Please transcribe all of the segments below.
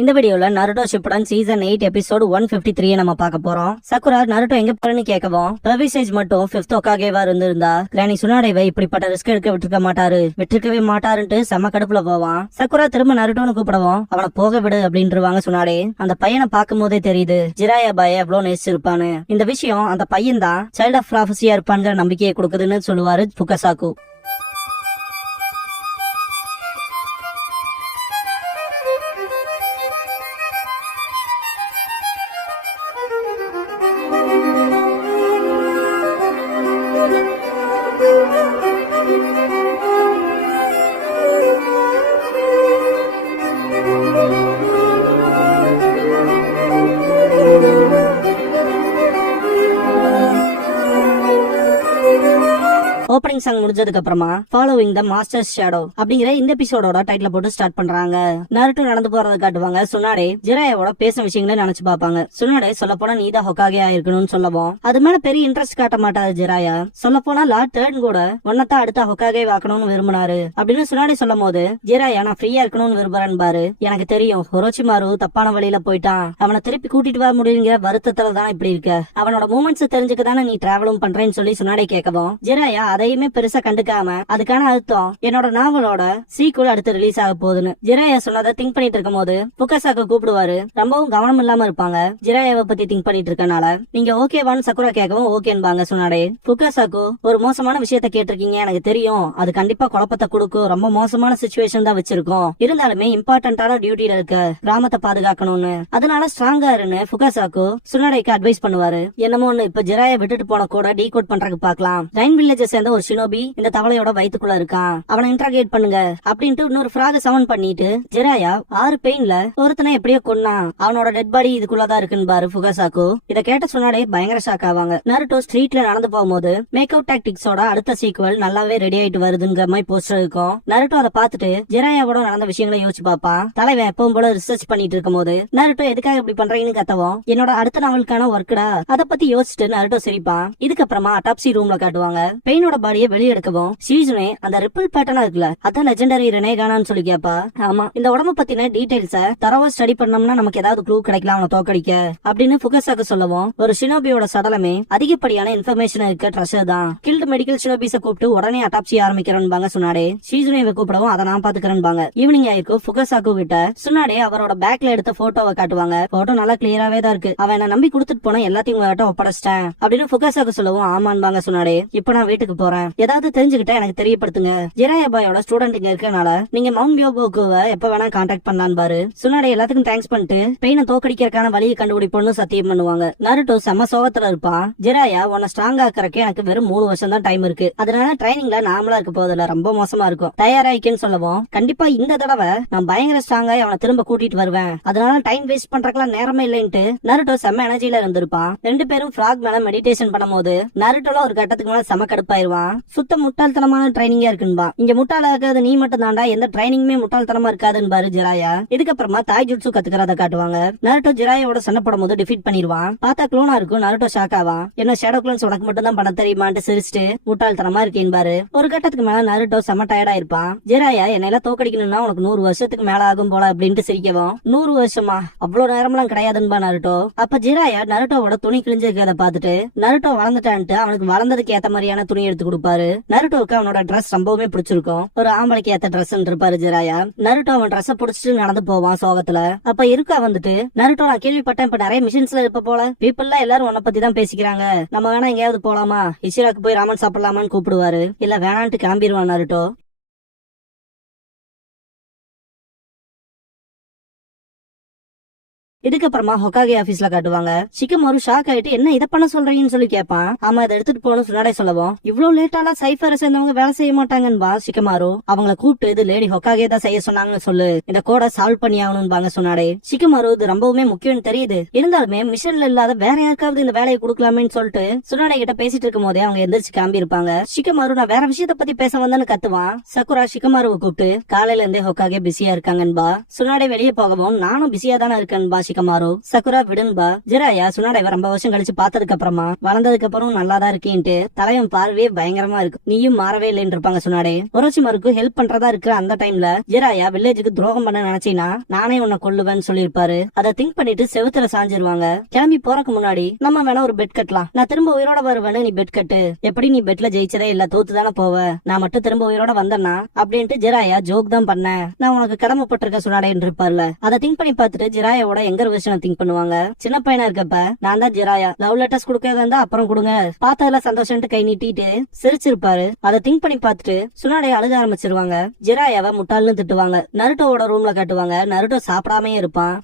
இந்த வீடியோல Naruto Shippuden season 8 episode 153 நம்ம பார்க்க போறோம். சக்குரா நருட்டோ எங்க போறன்னு கேட்கவும் பிரவிசேஜ் மட்டும் 5th ஒக்காகேவா இருந்திருந்தா கிரானி சுனாடேவை இப்படிப்பட்ட ரிஸ்க் எடுக்க விட்டுருக்கவே மாட்டாருன்ட்டு செம கடுப்புல போவான். சக்குரா திரும்ப நருட்டோன்னு கூப்பிடவும் அவனை போக விடு அப்படின்ட்டுருவாங்க சுனாடே. அந்த பையனை பார்க்கும் போதே தெரியுது ஜிராயா பாய எவ்வளவு நேசிச்சிருப்பான்னு. இந்த விஷயம் அந்த பையன் தான் சைல்ட் ஆஃப் ப்ராஃபஸியா இருப்பான்ங்கிற நம்பிக்கையை கொடுக்குதுன்னு சொல்லுவாரு ஃபுகாசாக்கு. ஓப்பனிங் சாங் முடிஞ்சதுக்கு அப்புறமா ஃபாலோவிங் த மாஸ்டர்ஸ் ஷேடோ அப்படிங்கிற இந்த எபிசோடோட டைட்டில் போட்டு ஸ்டார்ட் பண்றாங்க. நருட்டோ நடந்து போறதை காட்டுவாங்க. சுனாடே ஜிராயாவோட பேசுற விஷயங்களை நினைச்சு பாப்பாங்க. சுனாடே சொல்ல போனா நீதான் ஹொக்காகே ஆயிருக்கணும்னு சொல்லவும் அது மேல பெரிய இன்ட்ரெஸ்ட் காட்ட மாட்டாரு ஜிராயா. சொல்ல போனா லார்ட் தேர்ட் கூட ஒன்னதான் அடுத்த ஹொக்காகே வாக்கணும்னு விரும்பினாரு அப்படின்னு சுனாடே சொல்லும் போது ஜிராயா நான் ஃப்ரீயா இருக்கணும்னு விரும்புறேன்னு பாரு. எனக்கு தெரியும் ஒரோச்சிமாரு தப்பான வழியில போயிட்டான், அவனை திருப்பி கூட்டிட்டு வர முடியுங்கிற வருத்தத்துல தான் இப்படி இருக்க. அவனோட மூமெண்ட்ஸ் தெரிஞ்சுக்க தானே நீ டிராவலும் பண்றேன்னு சொல்லி சுனாடே கேட்கவும் ஜிராயா அதையுமே பெருசா கண்டுக்காம அதுக்கான அர்த்தம் என்னோட நாவலோட சீக்குவல் அடுத்து ரிலீஸ் ஆக போகுதுன்னு ஜிராயா சொன்னதை திங்க் பண்ணிட்டு இருக்கும் போது ஃபுகாசாக்கு கூப்பிடுவாரு. ரொம்பவும் கவனம் இல்லாம இருப்பாங்க. ஜிராயாவை பத்தி திங்க் பண்ணிட்டு இருக்கனால நீங்க ஓகேவான்னு சக்குரா கேட்கவும் ஓகேன்பாங்க சுனாடே. ஃபுகாசாக்கு ஒரு மோசமான விஷயத்த கேட்டிருக்கீங்க, எனக்கு தெரியும் அது கண்டிப்பா குழப்பத்தை கொடுக்கும், ரொம்ப மோசமான சிச்சுவேஷன் தான் வச்சிருக்கோம், இருந்தாலுமே இம்பார்ட்டன்டான டியூட்டில இருக்க கிராமத்தை பாதுகாக்கணும்னு அதனால ஸ்ட்ராங்கா இருன்னு ஃபுகாசாக்கு சுனாடேக்கு அட்வைஸ் பண்ணுவாரு. என்னமோ ஒண்ணு இப்ப ஜிராயா விட்டுட்டு போன கூட டீகோட் பண்றதுக்கு பாக்கலாம். ரைன் வில்லேஜ் சேர்ந்த ஒரு ஷினோபி இந்த தவளையோட வயித்துக்குள்ள இருக்கான், அவனை இன்ட்ராகேட் பண்ணுங்க அப்படின்ட்டு இன்னொரு ஃப்ராக சவுண்ட் பண்ணிட்டு ஜிராயா 6 பெயின்ல ஒருத்தனை எப்படியோ கொன்னா அவனோட டெட் பாடி இதுக்குள்ளதான் இருக்குன்னு பாரு ஃபுகாசாக்கு. இத கேட்ட சுனாடே பயங்கர ஷாக் ஆவாங்க. நருட்டோ ஸ்ட்ரீட்ல நடந்து போகும்போது மேக் அவுட் டாக்டிக்ஸோட அடுத்த சீக்வல் நல்லாவே ரெடி ஆயிட்டு வருதுங்கிற மாதிரி போஸ்டர் இருக்கும். நருட்டோ அதை பார்த்துட்டு ஜிராயாவோட நடந்த விஷயங்களை யோசிச்சு பாப்பான். தலைவன் எப்பவும் போல ரிசர்ச் பண்ணிட்டு இருக்கும் போது நருட்டோ எதுக்காக இப்படி பண்றீங்கன்னு கத்தவும் என்னோட அடுத்த நாவலுக்கான ஒர்க்குடா அதை பத்தி யோசிச்சுட்டு நருட்டோ சிரிப்பான். இதுக்கப்புறமா அட்டாப்சி ரூம்ல காட்டுவாங்க. பெயினோட பாடியை வெளியே எடுக்கவும் ஷீஜுனே அந்த ரிப்பிள் பேட்டர்னா இருக்குல்ல அதான் லெஜெண்டரி ரெனேகானான்னு சொல்லி கேப்பா. ஆமா இந்த உடம்ப பத்தின டீடைல்ஸ தரவா ஸ்டடி பண்ணோம்னா நமக்கு ஏதாவது க்ளூ கிடைக்கலாம் அவனை தோக்கடிக்க அப்படின்னு ஃபுகாசாக்கு சொல்லவும் ஒரு ஷினோபியோட சடலமே அதிகப்படியான இன்ஃபர்மேஷன் இருக்க ட்ரெஷர் தான். கில்டு மெடிக்கல் ஷினோபிஸ கூப்பிட்டு உடனே அட்டாப்சி ஆரம்பிக்கிறேன்பாங்க சுனாடே. ஷீஜுனேவை கூப்பிடவும் அதை நான் பாத்துக்கிறேன்பாங்க. ஈவினிங் ஆயிருக்கு. ஃபுகாசாக்கு கிட்ட சுனாடே அவரோட பேக்ல எடுத்த போட்டோவை காட்டுவாங்க. போட்டோ நல்லா கிளியராவே தான் இருக்கு. அவன் என்ன நம்பி கொடுத்துட்டு போன எல்லாத்தையும் உங்ககிட்ட ஒப்படைச்சிட்டேன் அப்படின்னு ஃபுகாசாக்கு சொல்லவும் ஆமான்பாங்க சுனாடே. இப்ப நான் வீட்டுக்கு போறேன், ஏதாவது தெரிஞ்சுக்கிட்டா எனக்கு தெரியப்படுத்துங்க. ஜிராயா பாயோட ஸ்டூடெண்ட் இங்க இருக்கனால நீங்க மவுண்ட் பியோபோக்குவை எப்ப வேணா கான்டாக்ட் பண்ணலான்னு பாரு. சுனாடே எல்லாத்துக்கும் தேங்க்ஸ் பண்ணிட்டு பெயினை தோக்கடிக்கிறதுக்கான வழியை கண்டுபிடிப்போம்னு சத்தியம் பண்ணுவாங்க. நருட்டோ செம்ம சோகத்துல இருப்பான். ஜிராயா உன்னை ஸ்ட்ராங் ஆக்கறக்கு எனக்கு வெறும் 3 வருஷம் தான் டைம் இருக்கு, அதனால ட்ரைனிங்ல நாமளா இருக்க போதில்ல, ரொம்ப மோசமா இருக்கும், தயாராயிக்கன்னு சொல்லவும் கண்டிப்பா இந்த தடவை நான் பயங்கர ஸ்ட்ராங்காய் அவனை திரும்ப கூட்டிட்டு வருவேன், அதனால டைம் வேஸ்ட் பண்றதுக்குலாம் நேரமே இல்லைன்ட்டு நருட்டோ செம்ம எனர்ஜில இருந்திருப்பான். 2 பேரும் ஃப்ராக் மேல மெடிடேஷன் பண்ணும் போது நருட்டோல ஒரு கட்டத்துக்கு மேல செம கடுப்பாயிருவான். சுத்த முட்டாள்தனமான ட்ரைனிங்கா இருக்குன்பா. இங்க முட்டாளா இருக்காது நீ மட்டும் தாண்டா, எந்த ட்ரைனிங்குமே முட்டாள்தனமா இருக்காதுன்னு பாரு ஜிராயா. இதுக்கப்புறமா தாய் ஜுட்சு கத்துக்கிறத காட்டுவாங்க. நருட்டோ ஜிராயாவோட சண்டை போடும் போது டிஃபீட் பண்ணிடுவான். பார்த்தா க்ளோனா இருக்கும். நருட்டோ ஷாக் ஆவான். என்ன ஷேடோ க்ளோன்ஸ் உனக்கு மட்டும் தான் பண்ண தெரியுமான்னு சிரிச்சுட்டு முட்டாள்தனமா இருக்கேன் பாரு. ஒரு கட்டத்துக்கு மேல நருட்டோ செம டயர்டா இருப்பான். ஜிராயா என்னையெல்லாம் தோக்கடிக்கணும்னா உனக்கு 100 வருஷத்துக்கு மேல ஆகும் போல அப்படின்ட்டு சிரிக்கவும் 100 வருஷமா அவ்வளவு நேரம்லாம் கிடையாதுன்பா நருட்டோ. அப்ப ஜிராயா நருட்டோவோட துணி கிழிஞ்சிருக்கிறத பார்த்துட்டு நருட்டோ வளர்ந்துட்டான்ட்டு அவனுக்கு வளர்ந்ததுக்கு ஏத்த மாதிரியான துணி எடுத்து கொடுப்பாரு. நருட்டோவுக்கு அவனோட ட்ரெஸ் ரொம்பவுமே பிடிச்சிருக்கும். ஒரு ஆம்பளைக்கு ஏத்த ட்ரெஸ் இருப்பாரு ஜிராயா. நருட்டோ அவன் ட்ரெஸ் பிடிச்சிட்டு நடந்து போவான் சோகத்துல. அப்ப இருக்கா வந்துட்டு நருட்டோ நான் கேள்விப்பட்டேன் இப்ப நிறைய மிஷின்ஸ்ல இருப்ப போல பீப்புள்லாம் எல்லாரும் உன்னை பத்தி தான் பேசிக்கிறாங்க, நம்ம வேணா எங்கேயாவது போலாமா, இஷிராக்கு போய் ராமன் சாப்பிடலாமான்னு கூப்பிடுவாரு. இல்ல வேணான்ட்டு கிளம்பிடுவான் நருட்டோ. இதுக்கப்புறமா ஹொக்காகே ஆபீஸ்ல காட்டுவாங்க. ஷிகமாரு ஷாக் ஆயிட்டு என்ன இதை பண்ண சொல்றீங்கன்னு சொல்லி கேட்பான். ஆமா இதை எடுத்துட்டு போகணும் சுனாடே சொல்லவும் இவ்வளவு லேட்டாலாம் சைஃபரை சேர்ந்தவங்க வேலை செய்ய மாட்டாங்கன்னு ஷிகமாரு அவங்கள கூப்பிட்டு இது லேடி ஹொக்காகே தான் செய்ய சொன்னாங்கன்னு சொல்லு, இந்த கோட சால்வ் பண்ணி ஆகணும்பாங்க சுனாடே. ஷிகமாரு இது ரொம்பவுமே முக்கியம்னு தெரியுது, இருந்தாலுமே மிஷன்ல இல்லாத வேற யாருக்காவது இந்த வேலையை கொடுக்கலாமேன்னு சொல்லிட்டு சுனாடே கிட்ட பேசிட்டு இருக்கும் போதே அவங்க எந்திரிச்சு கிளம்பி இருப்பாங்க. ஷிகமாரு நான் வேற விஷயத்த பத்தி பேச வந்தேன்னு கத்துவான். சக்குரா ஷிகமாருவை கூப்பிட்டு காலையில இருந்தே ஹொக்காகே பிஸியா இருக்காங்கன்பா. சுனாடே வெளியே போகவும் நானும் பிஸியா தானே இருக்கேன்பா ஷிகமாரு. சகுரா விடுன்பா. ஜிராயா சுனாடேவை ரொம்ப வருஷம் கழிச்சு பார்த்ததுக்கு அப்புறமா வளர்ந்ததுக்கு அப்புறம் நல்லாதான் இருக்கேன்ட்டு தலைவன் பார்வையே பயங்கரமா இருக்கு, நீயும் மாறவே இல்லைன்னு இருப்பாங்க சுனாடே. ஒரோச்சிமாருக்கு ஹெல்ப் பண்றதா இருக்கிற அந்த டைம்ல ஜிராயா வில்லேஜுக்கு துரோகம் பண்ண நினைச்சீனா நானே உன்னை கொல்லுவேன்னு சொல்லிருப்பாரு. அதை திங்க் பண்ணிட்டு செவுத்துல சாஞ்சிருவாங்க. கிளம்பி போறக்கு முன்னாடி நம்ம வேணா ஒரு பெட் கட்டலாம், நான் திரும்ப உயிரோட வருவேன்னு நீ பெட் கட்டு, எப்படி நீ பெட்ல ஜெயிச்சதே இல்ல தோத்துதானே போவ, நான் மட்டும் திரும்ப உயிரோட வந்தேன்னா அப்படின்ட்டு ஜிராயா ஜோக் தான் பண்ண, நான் உனக்கு கடமைப்பட்டிருக்க சுனாடேன்னு இருப்பார்ல. அதை திங்க் பண்ணி பார்த்துட்டு ஜிராயாவோட எங்கர் விஷயம் திங்க் பண்ணுவாங்க. சின்ன பையனா இருக்கப்ப நான் தான் ஜிராயா, லவ் லெட்டர்ஸ் கொடுக்கறதா இருந்தா அப்புறம் கொடுங்க, பார்த்ததுல சந்தோஷம்ட்டு கை நீட்டிட்டு சிரிச்சிருப்பாரு. அதை திங்க் பண்ணி பார்த்துட்டு சுனாடே அழுக ஆரம்பிச்சிருவாங்க. ஜிராயாவை முட்டாள்னு திட்டுவாங்க. நருட்டோவோட ரூம்ல காட்டுவாங்க. நருட்டோ சாப்பிடாமே இருப்பான்.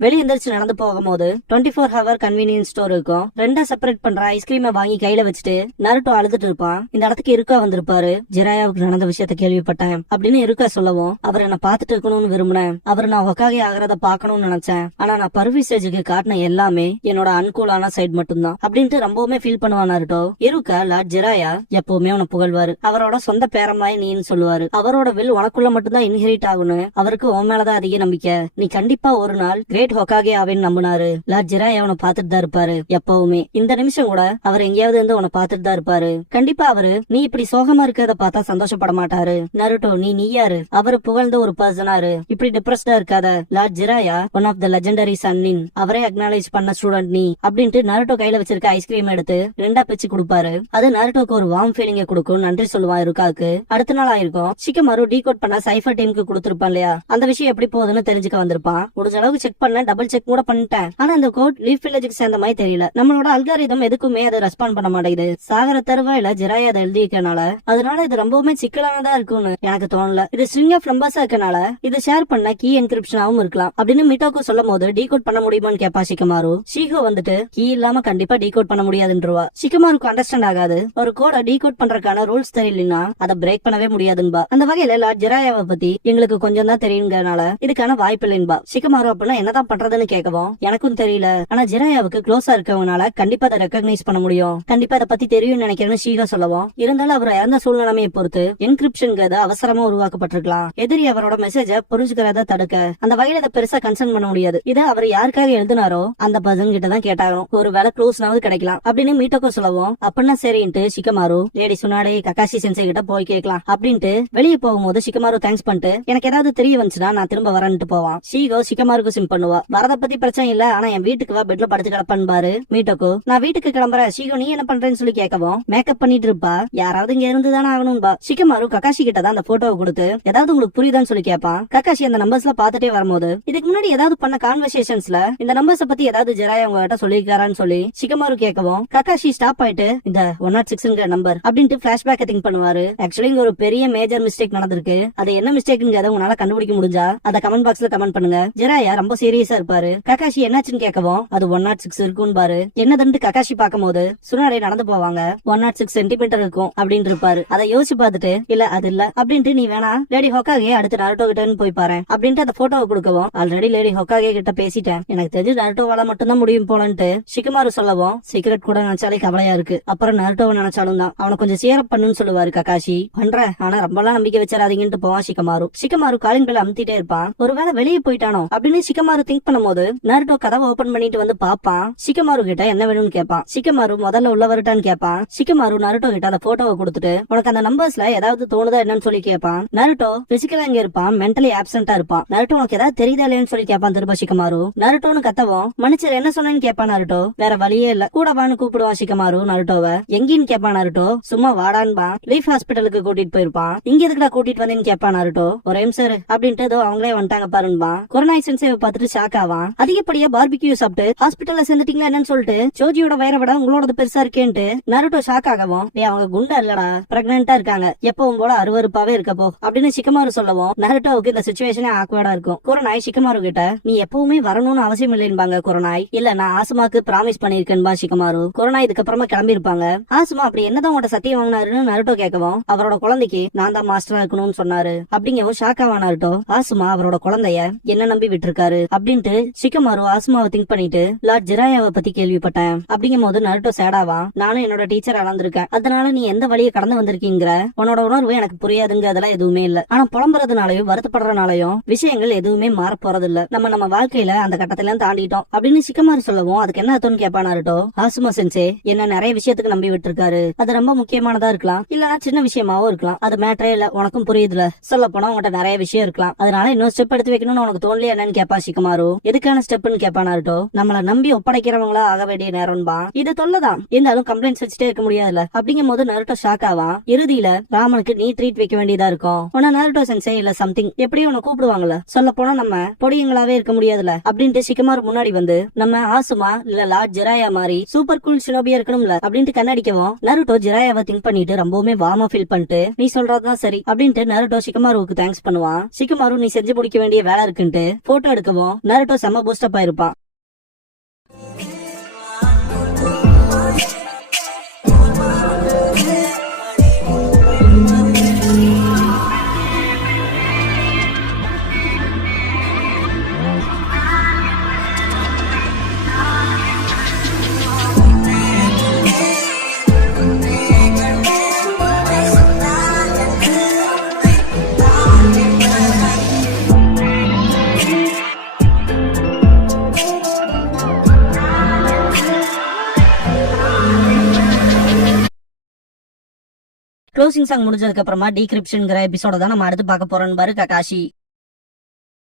வெளிய எந்திரிச்சு நடந்து போகும்போது 24 ஹவர் கன்வீனியன்ஸ் ஸ்டோர் இருக்கும். ரெண்டா செப்பரேட் பண்ற ஐஸ்கிரீமை வாங்கி கையில வச்சுட்டு நருட்டோ அழுதுட்டு இருப்பான். இந்த இடத்துக்கு இருக்கா வந்திருப்பாரு. ஜிராயாவுக்கு நடந்த விஷயத்த கேள்விப்பட்டேன் அப்படின்னு இருக்கா சொல்லவும், அவர் என்ன பாத்துட்டு இருக்கணும்னு விரும்பினேன், அவர் நான் ஹொக்காகே ஆகிறத பாக்கணும்னு நினைச்சேன், ஆனா நான் பர்விசேஜுக்கு காட்டின எல்லாமே என்னோட அன்கூலான சைட் மட்டும்தான் அப்படின்ட்டு ரொம்பவுமே ஃபீல் பண்ணுவான் நருட்டோ. இருக்கா லார்ட் ஜிராயா எப்பவுமே உன புகழ்வாரு, அவரோட சொந்த பேரமாய் நீன்னு சொல்லுவாரு, அவரோட வில் உனக்குள்ள மட்டும்தான் இன்ஹெரிட் ஆகும்னு அவருக்கு உன் மேலதான் அதிக நம்பிக்கை, நீ கண்டிப்பா ஒரு நாள் கிரேட் ஹொக்காகே ஆவேன்னு நம்பினாரு. லார்ட் ஜிராயா அவனை பாத்துட்டு தான் இருப்பாரு எப்பவுமே. இந்த நிமிஷம் கூட அவர் எங்கேயாவது இருந்து உன பாத்துட்டு தான் இருப்பாரு. கண்டிப்பா அவரு நீ இப்படி சோகமா இருக்கிறத பார்த்தா சந்தோஷப்பட மாட்டாரு. நருட்டோ நீ யாரு, அவரு புகழ்ந்த ஒரு பர்சனாரு, இப்படி டிப்ரெஸ்டா இருக்காத, lord Jiraiya one of the legendary Sannin, அவரே அக்னாலேஜ் பண்ண ஸ்டூடெண்ட் நீ அப்படின்ட்டு நருட்டோ கையில வச்சிருக்க ஐஸ்கிரீம் எடுத்து ரெண்டா பிச்சு கொடுப்பாரு. அது நருட்டோக்கு ஒரு வார்ம் ஃபீலிங்க கொடுக்கும். நன்றி சொல்லுவான் இருக்காக்கு. அடுத்த நாள் ஆயிருக்கும். ஷிகமாரு டீகோட் பண்ண சைஃபர் டீமுக்கு கொடுத்திருப்பான் இல்லையா, அந்த விஷயம் எப்படி போகுதுன்னு தெரிஞ்சுக்க வந்திருப்பான். முடிஞ்ச அளவுக்கு செக் பண்ண டபுள் செக் கூட பண்ணிட்டேன், ஆனா அந்த கோட் லீஃப் வில்லேஜுக்கு சேர்ந்த மாதிரி தெரியல, நம்மளோட அல்காரிதம் எதுக்குமே அதை ரெஸ்பாண்ட் பண்ண மாட்டேங்குது, சாகர தருவாயில ஜிராயா அதை எழுதிக்கனால அதனால இது ரொம்பவுமே சிக்கலானதா இருக்கும்னு எனக்கு தோணல, இது ஸ்ட்ரிங் ஆஃப் நம்பர்ஸா இருக்கனால இது ஷேர் பண்ண கீ என்கிரிப்ஷனாவும் இருக்கலாம் அப்படின்னு மிட்டோக்கு சொல்லும் போது டீகோட் பண்ண முடியுமான்னு கேப்பா ஷிகமாரு. ஷீகோ வந்துட்டு கீ இல்லாம கண்டிப்பா டீகோட் பண்ண முடியாதுன்றவா. ஷிகமாருக்கு அண்டர்ஸ்டாண்ட் ஆகாது, ஒரு கோட டீகோட் பண்றதுக்கான ரூல்ஸ் தெரியலனா அதை பிரேக் பண்ணவே முடியாதுன்பா. அந்த வகையில லார்ட் ஜிராயாவை பத்தி எங்களுக்கு கொஞ்சம் தான் தெரியுங்கனால இதுக்கான வாய்ப்பு இல்லைன்பா. ஷிகமாரு அப்படின்னா என்னதான் பண்றதுன்னு கேட்கவும் எனக்கும் தெரியல, ஆனா ஜிராயாவுக்கு க்ளோஸா இருக்கவனால கண்டிப்பா அதை ரெகக்னைஸ் பண்ண முடியும், கண்டிப்பா அதை பத்தி தெரியும் நினைக்கிறேன்னு ஷீகா சொல்லவும், இருந்தாலும் அவர் இறந்த சூழ்நிலைமையை பொறுத்து என்கிரிப்ஷன்ங்கிறது அவசரமா உருவாக்கப்பட்டிருக்கலாம், எதிரி அவரோட மெசேஜ புரிஞ்சுக்கிறத தடுக்க, அந்த வகையில அதை பெருசா கன்சர்ன் பண்ண முடியாது, இதை அவர் யாருக்காக எழுதினாரோ அந்த பர்சன் கிட்ட தான் கேட்டாலும் ஒரு வேலை க்ளோஸ்னாவது கிடைக்கலாம் அப்படின்னு மீட்டோக்கோ சொல்லவும், அப்படின்னா சரின்ட்டு ஷிகமாரு லேடி சுனாடே ககாஷி சென்சை கிட்ட போய் கேட்கலாம் அப்படின்ட்டு வெளியே போகும்போது ஷிகமாரு தேங்க்ஸ் பண்ணிட்டு எனக்கு ஏதாவது தெரிய வந்துச்சுன்னா நான் திரும்ப வரேன்ட்டு போவான். ஷீகோ ஷிகமாருக்கு சிம் பண்ணுவா. வரத பத்தி பிரச்சனை இல்ல, ஆனா என் வீட்டுக்கு வா, பெட்ல படுத்து கிடப்பாரு. மீட்டோக்கு நான் வீட்டுக்கு கிளம்புறேன், ஷீகோ நீ என்ன பண்றேன்னு சொல்லி கேட்கவும் மேக்கப் பண்ணிட்டு இருப்பா, யாராவது இங்க இருந்து தானே ஆகணும்பா. ஷிகமாரு ககாஷி கிட்ட தான் அந்த போட்டோவை கொடுத்து ஏதாவது உங்களுக்கு புரியுதான்னு சொல்லி கேட்பான். ககாஷி அந்த நம்பர்ஸ்ல பாத்துட்டே வரும்போது இதுக்கு முன்னாடி ஏதாவது பண்ண கான்வர்சேஷன்ஸ்ல இந்த நம்பர்ஸ் பத்தி ஏதாவது ஜெராயா உங்ககிட்ட சொல்லிருக்காரான்னு சொல்லி ஷிகமாரு கேட்கவும் ககாஷி ஸ்டாப் ஆயிட்டு இந்த 106 நம்பர் அப்படின்ட்டு பிளாஷ்பேக் திங்க் பண்ணுவாரு. ஆக்சுவலி இங்க ஒரு பெரிய மேஜர் மிஸ்டேக் நடந்திருக்கு, அது என்ன மிஸ்டேக்ங்கிறத உங்களால கண்டுபிடிக்க முடிஞ்சா அதை கமெண்ட் பாக்ஸ்ல கமெண்ட் பண்ணுங்க. ஜெராயா ரொம்ப சீரியஸா இருப்பாரு. ககாஷி என்னாச்சுன்னு கேட்கவும் அது 106 இருக்கும் பாரு. என்னதுன்னு ககாஷி பாக்கும்போது சுனாடே நடந்து போவாங்க. 106 சென்டிமீட்டர் இருக்கும் அப்படின்னு இருப்பாரு. அதை யோசிச்சு பார்த்துட்டு இல்ல அது இல்ல அப்படின்ட்டு நீ வேணா லேடி ஹொக்காகே அடுத்து நருட்டோ கிட்ட போய் பாரு அப்படின்ட்டு அந்த போட்டோவை கொடுக்கவும் ஆல்ரெடி லேடி ஹொக்காகே கிட்ட பேசிட்டேன், எனக்கு தெரிஞ்சு நருட்டோவால மட்டும்தான் முடியும் போலன்ட்டு ஷிகமாரு சொல்லவும் சீக்கிரட் கூட நினைச்சாலே கவலையா இருக்கு, அப்புறம் நருட்டோவை நினைச்சாலும் தான் அவனை கொஞ்சம் சேரப் பண்ணுன்னு சொல்லுவாரு ககாஷி. பண்றேன் ஆனா ரொம்பலாம் நம்பிக்கை வச்சிடாதீங்கன்னு போவான் ஷிகமாரு. ஷிகமாரு காலிங் பெல் அமுத்திட்டே இருப்பான். ஒருவேளை வெளியே போயிட்டானோ அப்படின்னு ஷிகமாரு திங்க் பண்ணும்போது நருட்டோ கதவை ஓபன் பண்ணிட்டு வந்து பாப்பான். ஷிகமாரு கிட்ட என்ன வேணும்னு கேட்பான். ஷிகமாரு முதல்ல உள்ள வரட்டான்னு கேட்பான். ஷிகமாரு நருட்டோ கிட்ட அந்த போட்டோவை கொடுத்துட்டு உனக்கு அந்த நம்பர்ஸ்ல ஏதாவது தோணுதா என்னன்னு சொல்லி கேட்பான். நருட்டோ பிசிக்கலா இங்க இருப்பான், மென்டலி ஆப்சென்டா இருப்பான். நருட்டோ உனக்கு ஏதாவது தெரியுதா இல்லையான்னு சொல்லி கேட்பான் திரும்ப ஷிகமாரு. நருட்டோன்னு கத்தவும் மன்னிச்சர் என்ன சொன்னேன்னு கேட்பான் நருட்டோ. வேற வழியே இல்ல கூட வான்னு கூப்பிடுவான் ஷிகமாரு நருட்டோவை. எங்கின்னு கேட்பான் நருட்டோ. சும்மா வாடான்பா, லீஃப் ஹாஸ்பிட்டலுக்கு கூட்டிட்டு போயிருப்பான். இங்க எதுக்குடா கூட்டிட்டு வந்தேன்னு கேட்பான் நருட்டோ. ஒரே சார் அப்படின்ட்டு ஏதோ அவங்களே வந்துட்டாங்க பாருன்பா. கொரோனா சென்சேவை பார்த்துட்டு ஷாக் ஆவான். அதிகப்படியா பார்பிக்யூ சாப்பிட்டு ஹாஸ்பிட்டல்ல சேர்ந்துட்டீங்களா என்னன்னு சொல்லிட்டு ஜோஜியோட வயிறை விட உங்களோட பெருசா இருக்கேன்ட்டு நருட்டோ ஷாக் ஆகவும் அவங்க குண்டா இல்லடா பிரெக்னெண்டா இருக்காங்க, எப்பவும் போல அருவருப்பாவே இருக்கப்போ அப்படின்னு ஷிகமாரு சொல்லவும் நருட்டோவுக்கு இந்த சிச்சுவேஷனே ஆக்வர்டா இருக்கும். கொரோனாய் ஷிகமாரு கிட்ட நீ எப்பவுமே வரணும்னு அவசியம் இல்லைன்பாங்க கொரோனாய். இல்ல நான் ஆசுமாக்கு ப்ராமிஸ் பண்ணிருக்கேன்பா ஷிகமாரு. கொரோனா இதுக்கப்புறமா கிளம்பி இருப்பாங்க. ஆசுமா அப்படி என்னதான் உங்கள்ட்ட சத்தியம் வாங்கினாருன்னு நருட்டோ கேட்கவும் அவரோட குழந்தைக்கு நான் தான் மாஸ்டரா இருக்கணும்னு சொன்னாரு அப்படிங்கவும் ஷாக் ஆவா நருட்டோ. ஆசுமா அவரோட குழந்தைய என்ன நம்பி விட்டுருக்காரு அப்படின்னு அப்படின்ட்டு ஷிகமாரு ஆசுமாவை திங்க் பண்ணிட்டு லார்ட் ஜிராயாவை பத்தி கேள்விப்பட்டேன். அப்படிங்கும் போது நருட்டோ சேடாவா, நானும் என்னோட டீச்சர் அளந்திருக்கேன், அதனால நீ எந்த வழியை கடந்து வந்திருக்கீங்கிற உன்னோட உணர்வு எனக்கு புரியாதுங்க, அதெல்லாம் எதுவுமே இல்ல. ஆனா புலம்புறதுனாலயும் வருத்தப்படுறதுனாலயும் விஷயங்கள் எதுவுமே மாற போறது இல்ல. நம்ம வாழ்க்கையில அந்த கட்டத்துல தாண்டிட்டோம் அப்படின்னு ஷிகமாரு சொல்லவும் அதுக்கு என்ன அர்த்தம்னு கேப்பா நருட்டோ. ஆசுமா சென்சே என்ன நிறைய விஷயத்துக்கு நம்பி விட்டுருக்காரு, அது ரொம்ப முக்கியமானதா இருக்கலாம், இல்லனா சின்ன விஷயமாவும் இருக்கலாம், அது மேட்டரே இல்ல, உனக்கும் புரியுதுல. சொல்ல போனா உங்ககிட்ட நிறைய விஷயம் இருக்கலாம், அதனால இன்னொரு ஸ்டெப் எடுத்து வைக்கணும்னு உனக்கு தோணலையா என்னன்னு கேப்பா ஷிகமாரு. எதுக்கான ஸ்டெப்னு கேப்பா நருட்டோ. நம்மள நம்பி ஒப்படைக்கிறவங்களா ஆக வேண்டிய நேரம்பா, இது தொல்லதான், இருந்தாலும் கம்ப்ளைண்ட்ஸ் வச்சுட்டே இருக்க முடியாதுல. அப்படிங்கும் போது நருட்டோ ஷாக் ஆவா. இறுதியில ராமனுக்கு நீ ட்ரீட் வைக்க வேண்டியதா இருக்கும். உன்ன நருட்டோ சென்சே இல்ல சம்திங் எப்படியும் உன்னை கூப்பிடுவாங்கல்ல, சொல்ல போனா நம்ம பொடியங்களாவே இருக்க முடியாதுல அப்படின்ட்டு ஷிகமாரு முன்னாடி வந்து நம்ம ஆசுமா இல்ல லார்ட் ஜிராயா மாதிரி சூப்பர் கூல் ஷினோபியா இருக்கணும்ல அப்படின்ட்டு கண்ணடிக்கவும் நருட்டோ ஜிராயாவை திங்க் பண்ணிட்டு ரொம்பவுமே வார்மா ஃபீல் பண்ணிட்டு நீ சொல்றதுதான் சரி அப்படின்ட்டு நருட்டோ ஷிகமாருவுக்கு தேங்க்ஸ் பண்ணுவான். ஷிகமாரு நீ செஞ்சு முடிக்க வேண்டிய வேலை இருக்குன்ட்டு போட்டோ எடுக்கவும் நருட்டோ செம்ம பூஸ்டப் ஆயிருப்பான். க்ளோசிங் சாங் முடிஞ்சதுக்கு அப்புறமா டீக்ரிப்ஷன்ங்கிற எபிசோட தான் நம்ம அடுத்து பார்க்க போறோம் பாரு ககாஷி.